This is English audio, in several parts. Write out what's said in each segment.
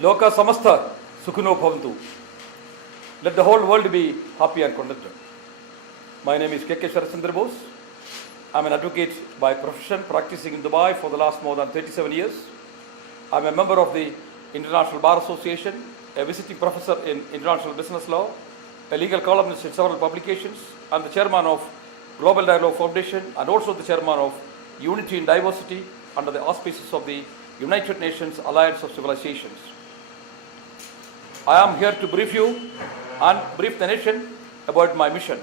Loka samastha sukhino bhavantu. Let the whole world be happy and contented. My name is K.K. Sharachandra Bose. I'm an advocate by profession, practicing in Dubai for the last more than 37 years. I'm a member of the International Bar Association, a visiting professor in international business law, a legal columnist in several publications. I'm the chairman of Global Dialogue Foundation and also the chairman of Unity in Diversity under the auspices of the United Nations Alliance of Civilizations. I am here to brief you and brief the nation about my mission,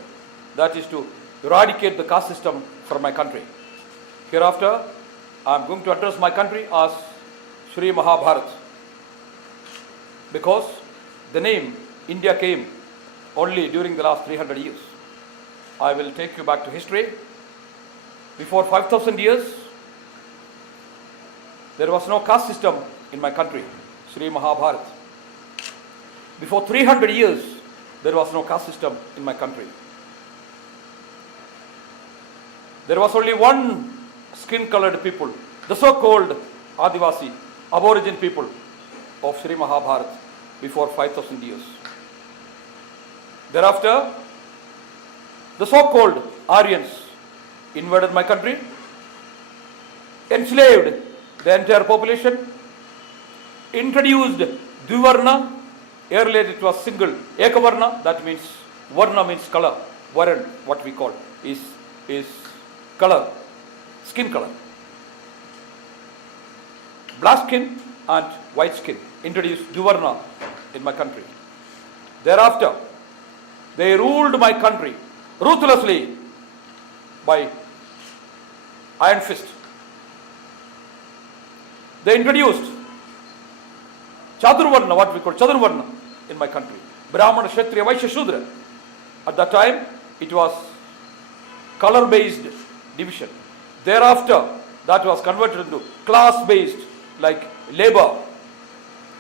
that is to eradicate the caste system from my country. Hereafter, I am going to address my country as Sri Mahabharat, because the name India came only during the last 300 years. I will take you back to history. Before 5,000 years, there was no caste system in my country, Sri Mahabharat. Before 300 years, there was no caste system in my country. There was only one skin-colored people, the so-called Adivasi, aborigine people of Sri Mahabharat before 5,000 years. Thereafter, the so-called Aryans invaded my country, enslaved the entire population, introduced Dvivarna. Earlier it was single, Ekavarna, that means Varna means color, Varan, what we call, is color, skin color. Black skin and white skin, introduced Dvivarna in my country. Thereafter, they ruled my country ruthlessly by iron fist. They introduced Chaturvarna, what we call Chaturvarna in my country. Brahmana, Kshatriya, Vaishya, Shudra. At that time, it was color-based division. Thereafter, that was converted into class-based, like labor,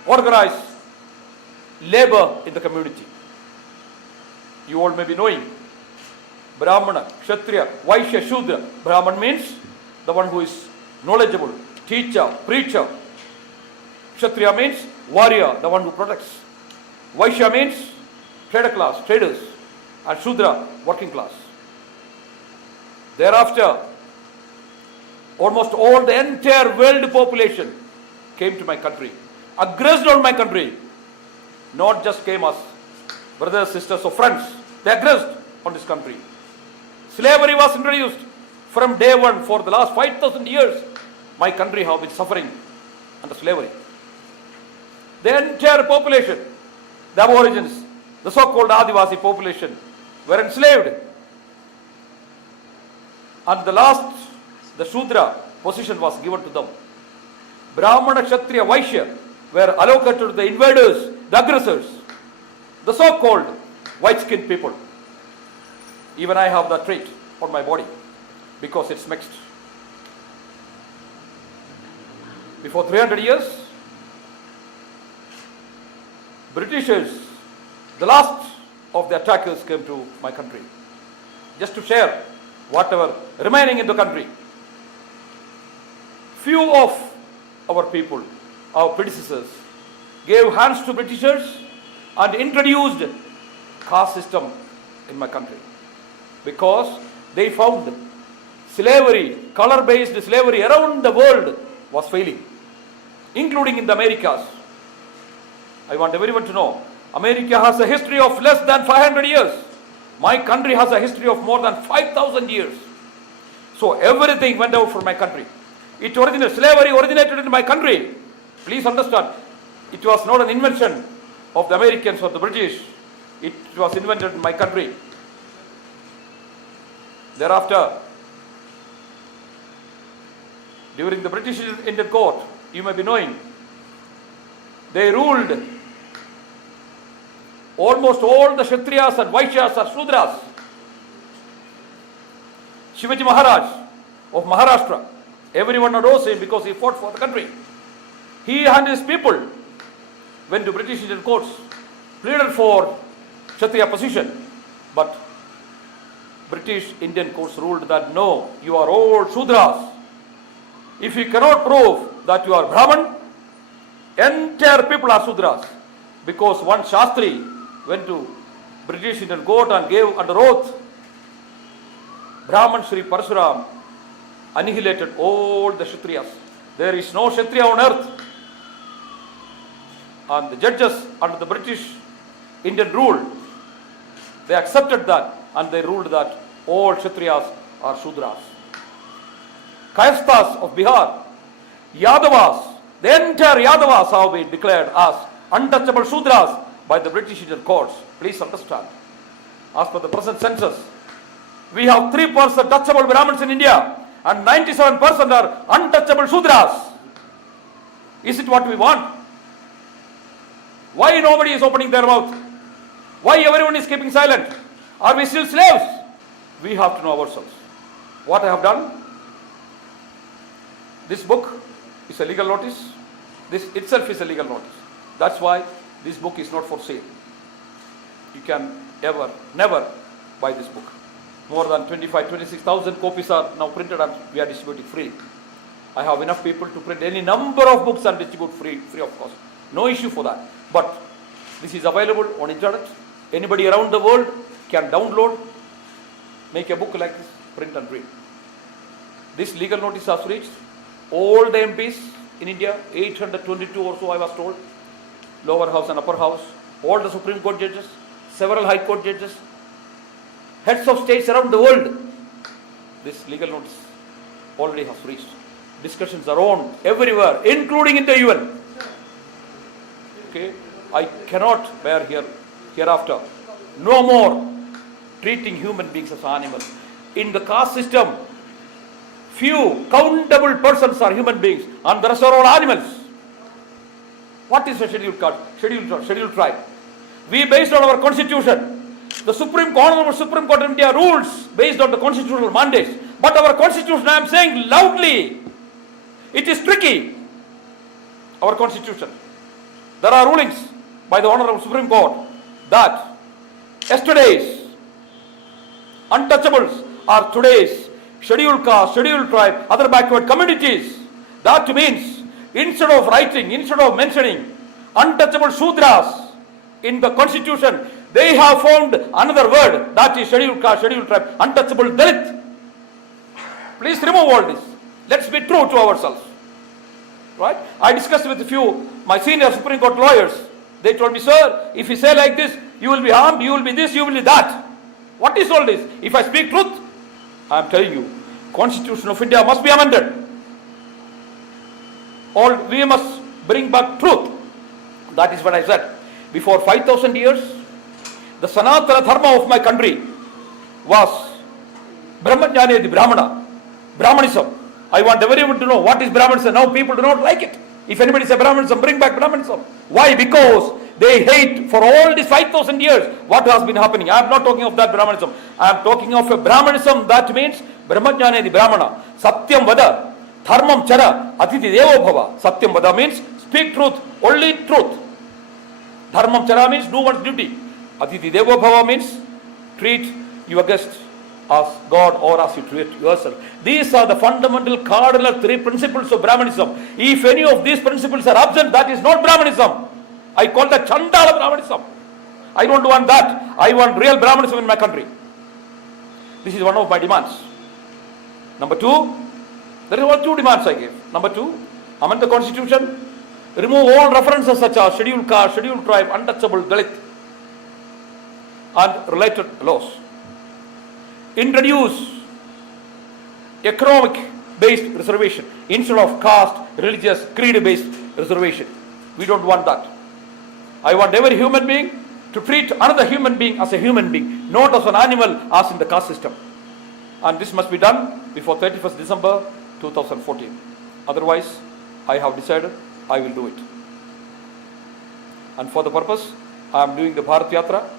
organized labor in the community. You all may be knowing Brahmana, Kshatriya, Vaishya, Shudra. Brahman means the one who is knowledgeable, teacher, preacher. Kshatriya means warrior, the one who protects. Vaishya means trader class, traders. And Shudra, working class. Thereafter, almost all the entire world population came to my country, aggressed on my country. Not just came as brothers, sisters, or friends. They aggressed on this country. Slavery was introduced from day one. For the last 5,000 years, my country has been suffering under slavery. The entire population, the aborigines, the so-called Adivasi population, were enslaved. And the last, the Shudra position was given to them. Brahmana, Kshatriya, Vaishya were allocated to the invaders, the aggressors, the so-called white-skinned people. Even I have that trait on my body because it's mixed. Before 300 years, Britishers, the last of the attackers, came to my country just to share whatever remaining in the country. Few of our people, our predecessors, gave hands to Britishers and introduced caste system in my country because they found slavery, color-based slavery around the world was failing, including in the Americas. I want everyone to know, America has a history of less than 500 years. My country has a history of more than 5,000 years. So everything went out from my country. Slavery originated in my country. Please understand, it was not an invention of the Americans or the British. It was invented in my country. Thereafter, during the British Indian Court, you may be knowing, they ruled almost all the Kshatriyas and Vaishyas or Shudras. Shivaji Maharaj of Maharashtra, everyone knows him because he fought for the country. He and his people went to British Indian courts, pleaded for Kshatriya position, but British Indian courts ruled that no, you are all Shudras. If you cannot prove that you are Brahman, Entire people are Sudras. Because one Shastri went to British Indian court and gave under oath, Brahman Sri Parasuram annihilated all the Kshatriyas. There is no Kshatriya on earth. And the judges under the British Indian rule, they accepted that and they ruled that all Kshatriyas are Shudras. Kayasthas of Bihar, Yadavas, the entire Yadavas have been declared as untouchable Shudras by the British Indian courts. Please understand. As per the present census, we have 3% touchable Brahmins in India and 97% are untouchable Shudras. Is it what we want? Why nobody is opening their mouth? Why everyone is keeping silent? Are we still slaves? We have to know ourselves. What I have done? This book is a legal notice. This itself is a legal notice. That's why this book is not for sale. You can never buy this book. More than 26,000 copies are now printed and we are distributing free. I have enough people to print any number of books and distribute free of cost. No issue for that. But this is available on internet. Anybody around the world can download, make a book like this, print and read. This legal notice has reached all the MPs in India, 822 or so I was told, lower house and upper house, all the Supreme Court judges, several High Court judges, heads of states around the world. This legal notice already has reached. Discussions are on everywhere, including in the UN. Okay, I cannot bear hereafter no more treating human beings as animals. In the caste system, few countable persons are human beings and the rest are all animals. What is a scheduled tribe? We based on our constitution. The Honorable Supreme Court of India rules based on the constitutional mandates. But our constitution, I am saying loudly, it is tricky. Our constitution. There are rulings by the Honorable Supreme Court that yesterday's untouchables are today's scheduled caste, scheduled tribe, other backward communities. That means instead of mentioning untouchable Shudras in the constitution, they have found another word, that is scheduled caste, scheduled tribe, untouchable Dalit. Please remove all this. Let's be true to ourselves. Right? I discussed with a few my senior Supreme Court lawyers. They told me, sir, if you say like this, you will be harmed, you will be this, you will be that. What is all this? If I speak truth, I am telling you, Constitution of India must be amended. Or we must bring back truth. That is what I said. Before 5,000 years, the Sanatana Dharma of my country was Brahmajnane the Brahmana, Brahmanism. I want everyone to know what is Brahmanism. Now people do not like it. If anybody says Brahmanism, bring back Brahmanism. Why? Because they hate for all these 5,000 years what has been happening. I am not talking of that Brahmanism. I am talking of a Brahmanism that means Brahmajnane the Brahmana. Satyam Vada, Dharmam Chara, Atiti Devo Bhava. Satyam Vada means speak truth, only truth. Dharmam Chara means do one's duty. Atiti Devo Bhava means treat your guest as God or as you treat yourself. These are the fundamental cardinal three principles of Brahmanism. If any of these principles are absent, that is not Brahmanism. I call that Chandala Brahmanism. I don't want that. I want real Brahmanism in my country. This is one of my demands. Number two, there are only two demands I gave. Number two, amend the constitution, remove all references such as scheduled caste, scheduled tribe, untouchable Dalit, and related laws. Introduce economic based reservation instead of caste, religious, creed based reservation. We don't want that. I want every human being to treat another human being as a human being, not as an animal as in the caste system. And this must be done before 31st December 2014. Otherwise, I have decided I will do it. And for the purpose, I am doing the Bharat Yatra.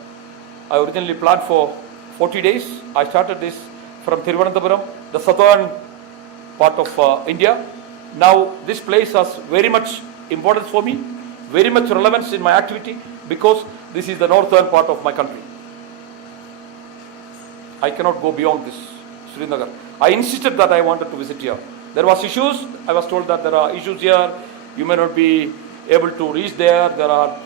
I originally planned for 40 days. I started this from Thiruvananthapuram, the southern part of India. Now this place has very much importance for me, very much relevance in my activity because this is the northern part of my country. I cannot go beyond this, Srinagar. I insisted that I wanted to visit here. There was issues. I was told that there are issues here. You may not be able to reach there. There are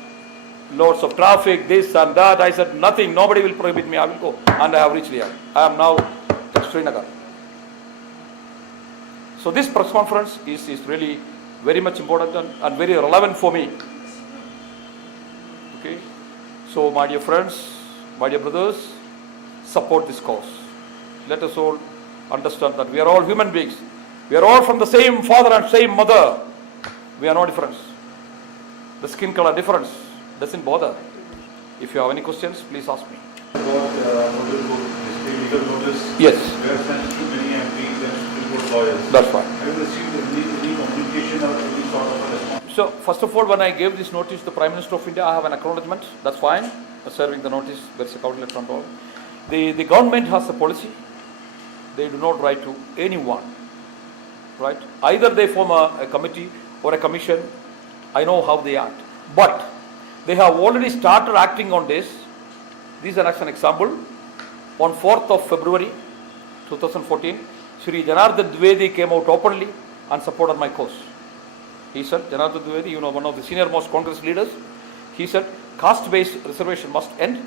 lots of traffic, this and that. I said, nothing, nobody will prohibit me, I will go. And I have reached here. I am now at Srinagar. So this press conference is really very much important and very relevant for me. Okay. So my dear friends, my dear brothers, support this cause. Let us all understand that we are all human beings. We are all from the same father and same mother. We are no difference. The skin color difference doesn't bother. If you have any questions, please ask me. About model book, legal notice. Yes. We have sent to many MPs and Supreme Court lawyers. That's fine. Have you received any communication or any sort of a response? So first of all, when I gave this notice to the Prime Minister of India, I have an acknowledgement. That's fine. Serving the notice, there's a cover letter and all. The government has a policy. They do not write to anyone. Right? Either they form a committee or a commission. I know how they act. But they have already started acting on this. This is an example. On 4th of February 2014, Shri Janardhan Dwivedi came out openly and supported my cause. He said, Janardhan Dwivedi, one of the senior most Congress leaders, he said, caste-based reservation must end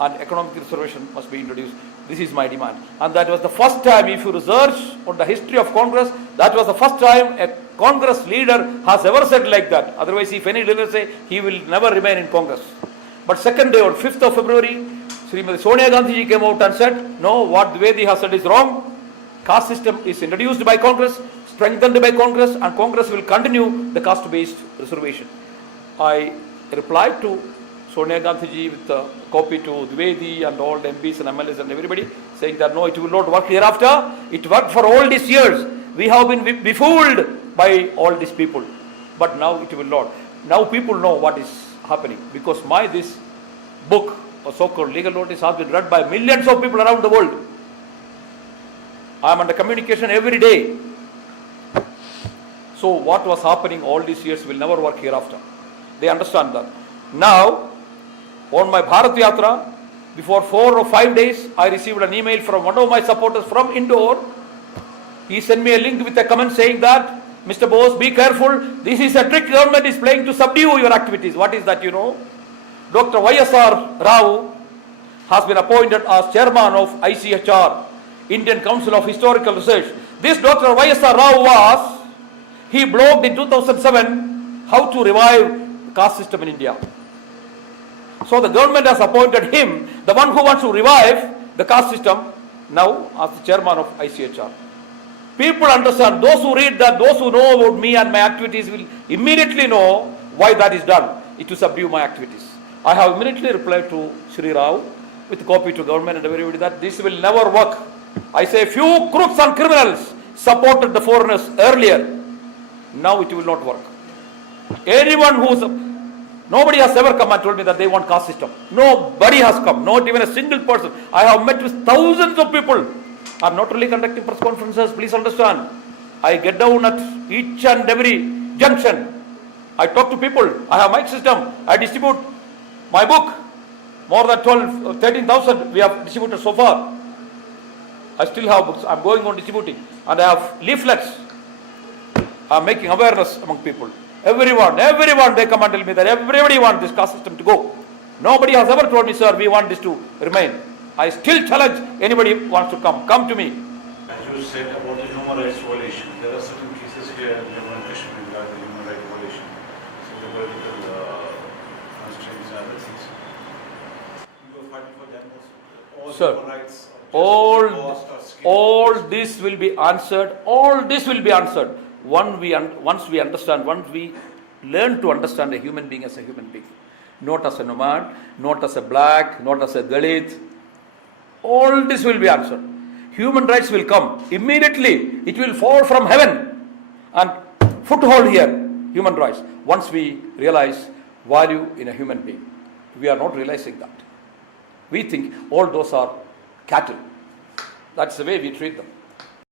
and economic reservation must be introduced. This is my demand. And that was the first time, if you research on the history of Congress, that was the first time a Congress leader has ever said like that. Otherwise, if any leader say, he will never remain in Congress. But second day, on 5th of February, Srimati Sonia Gandhi ji came out and said, no, what Dwivedi has said is wrong. Caste system is introduced by Congress, strengthened by Congress, and Congress will continue the caste-based reservation. I replied to Sonia Gandhi ji with a copy to Dwivedi and all the MPs and MLAs and everybody, saying that no, it will not work hereafter. It worked for all these years. We have been befooled by all these people. But now it will not. Now people know what is happening. Because this book, or so-called legal notice, has been read by millions of people around the world. I am under communication every day. So what was happening all these years will never work hereafter. They understand that. Now, on my Bharat Yatra, before 4 or 5 days, I received an email from one of my supporters from Indore. He sent me a link with a comment saying that, Mr. Bose, be careful. This is a trick government is playing to subdue your activities. What is that, Dr. YSR Rao has been appointed as chairman of ICHR, Indian Council of Historical Research. This Dr. YSR Rao he blogged in 2007 how to revive the caste system in India. So the government has appointed him, the one who wants to revive the caste system, now as the chairman of ICHR. People understand, those who read that, those who know about me and my activities will immediately know why that is done. It to subdue my activities. I have immediately replied to Shri Rao with a copy to government and everybody that this will never work. I say few crooks and criminals supported the foreigners earlier. Now it will not work. Anyone nobody has ever come and told me that they want caste system. Nobody has come, not even a single person. I have met with thousands of people. I am not only conducting press conferences, please understand. I get down at each and every junction. I talk to people. I have mic system. I distribute my book. More than 13,000 we have distributed so far. I still have books. I am going on distributing. And I have leaflets. I am making awareness among people. Everyone, they come and tell me that everybody wants this caste system to go. Nobody has ever told me, sir, we want this to remain. I still challenge anybody who wants to come to me. As you said about the human rights violation, there are certain cases here in Jammu and Kashmir regarding the human rights violation. So the political constraints and other things. You are fighting for them also. All Sir, human rights, all this will be answered. All this will be answered once we understand, once we learn to understand a human being as a human being. Not as a nomad, not as a black, not as a Dalit. All this will be answered. Human rights will come. Immediately, it will fall from heaven. And foothold here, human rights. Once we realize value in a human being. We are not realizing that. We think all those are cattle. That's the way we treat them.